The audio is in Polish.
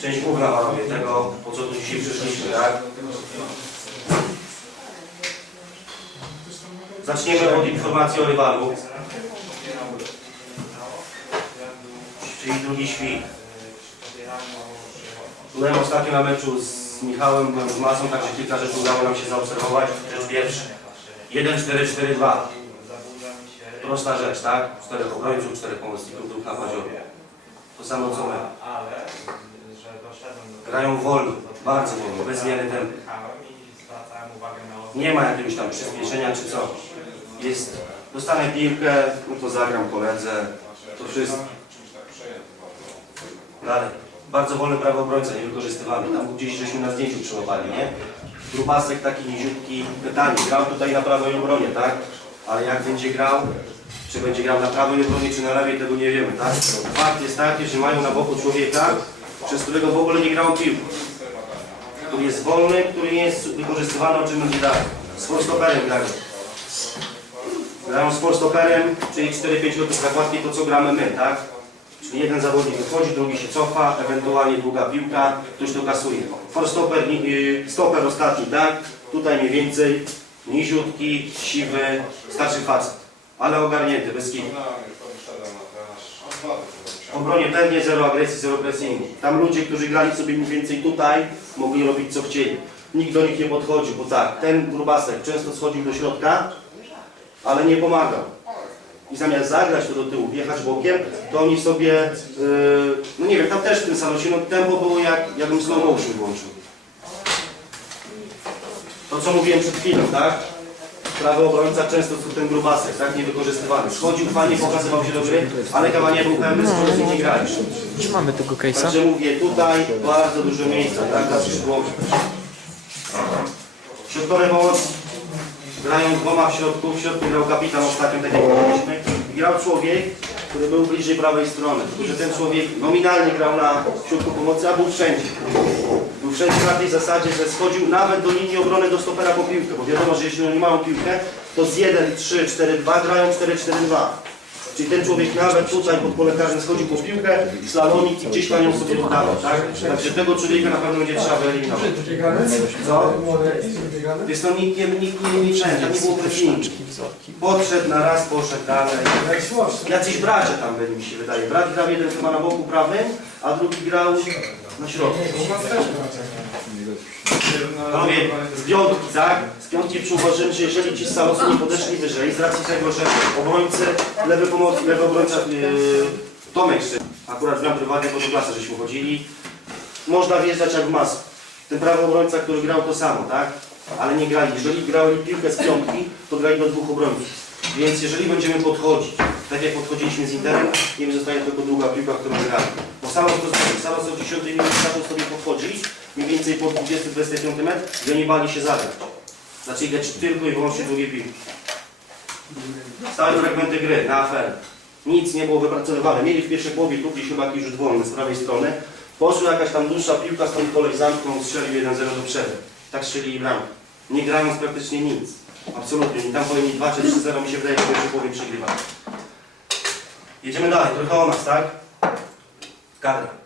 Część główna panowie tego, po co tu dzisiaj przyszliśmy, tak? Zaczniemy od informacji o rywalu, czyli drugi świt. Byłem ostatnio na meczu z Michałem, byłem z Masą, także kilka rzeczy udało nam się zaobserwować. Rzecz pierwsza. 1-4-4-2. Prosta rzecz, tak? Czterech obrońców, czterech pomocników, dwóch napadzowych. To samo co my. ale że doszedłem do Grają wolno, bardzo wolno, bez zmiany tempa. Na Nie ma jakiegoś tam przyspieszenia czy co. Jest, dostanę piłkę, no to zagram koledze, to wszystko. Dalej. Bardzo wolny prawy obrońca, niewykorzystywany. Tam gdzieś żeśmy na zdjęciu przyłapali, nie? Grubasek taki niziutki. Pytanie, grał tutaj na prawej obronie, tak? Ale jak będzie grał, czy będzie grał na prawej obronie, czy na lewej, tego nie wiemy, tak? Fakt jest taki, że mają na boku człowieka, przez którego w ogóle nie grał piłkę. Który jest wolny, który nie jest wykorzystywany, o czym będzie dalej. Z forstoperem grają. Grają z forstoperem, czyli 4-5 lotów zakładki, to co gramy my, tak? Czyli jeden zawodnik wychodzi, drugi się cofa, ewentualnie długa piłka, ktoś to kasuje. Forstoper, y, stoper ostatni, tak? Tutaj mniej więcej niziutki, siwy, starszy facet. Ale ogarnięty, bez kitu. W obronie pewnie zero agresji, zero pressingu. Tam ludzie, którzy grali sobie mniej więcej tutaj, mogli robić co chcieli. Nikt do nich nie podchodził, bo tak, ten grubasek często schodził do środka, ale nie pomagał. I zamiast zagrać to do tyłu, wjechać bokiem, to oni sobie, yy, no nie wiem, tam też w tym salosie, no tempo było jak, jakbym slow motion włączył. To co mówiłem przed chwilą, tak? Prawy obrońca często to ten grubasek, tak, niewykorzystywany. Schodził, fajnie pokazywał się do gry, ale kawanie był pełny, skoro z nim nie grali. Gdzie mamy tego case'a? Także mówię, tutaj bardzo dużo miejsca, tak, dla skrzydłowych. Środkowe pomocy grają dwoma w środku, w środku grał kapitan ostatnio, tak jak mówiliśmy. I Grał człowiek, który był bliżej prawej strony, tylko że ten człowiek nominalnie grał na środku pomocy, a był wszędzie. Wszędzie na tej zasadzie, że schodził nawet do linii obrony do stopera po piłkę, bo wiadomo, że jeśli oni mają piłkę, to z 1, 3, 4, 2 grają 4, 4, 2. Czyli ten człowiek nawet tutaj pod pole karne schodził po piłkę, slalomik i gdzieś tam ją sobie dodawał, tak? Także tego człowieka na pewno będzie trzeba wyeliminować. Co? Wiesz to nikt nie, nikt nie, nie, nie, było pressingu. Podszedł na raz, poszedł dalej. Jacyś bracia tam byli mi się wydaje. Brat grał jeden chyba na boku prawym, a drugi grał na środku. Panowie, z piątki, tak? Z piątki przyuważymy, że jeżeli ci z salosu nie podeszli wyżej, z racji tego, że obrońcy, lewy pomoc, lewy obrońca, yy, Tomek jeszcze, akurat znam prywatnie, bo do klasy żeśmy chodzili, można wjeżdżać jak w masę. Ten prawy obrońca, który grał to samo, tak? Ale nie grali. Jeżeli grali piłkę z piątki, to grali do dwóch obrońców. Więc jeżeli będziemy podchodzić, tak jak podchodziliśmy z Interem, nie zostaje tylko długa piłka, którą grali. To zrobił. Salos o 10 minucie zaczął sobie podchodzić, mniej więcej po 20-25 metr, i oni bali się zagrać. Zaczęli grać tylko i wyłącznie długie piłki. Stałe fragmenty gry na aferę. Nic nie było wypracowywane. Mieli w pierwszej połowie tu gdzieś chyba jakiś rzut wolny z prawej strony. Poszła jakaś tam dłuższa piłka, stąd kolej zamknął, strzelił 1-0 do przerwy. Tak strzelili bramkę. Nie grając praktycznie nic. Absolutnie. I tam powinni 2 czy 3-0 mi się wydaje, że w pierwszej połowie przegrywali. Jedziemy dalej. Trochę o nas, tak? tarde.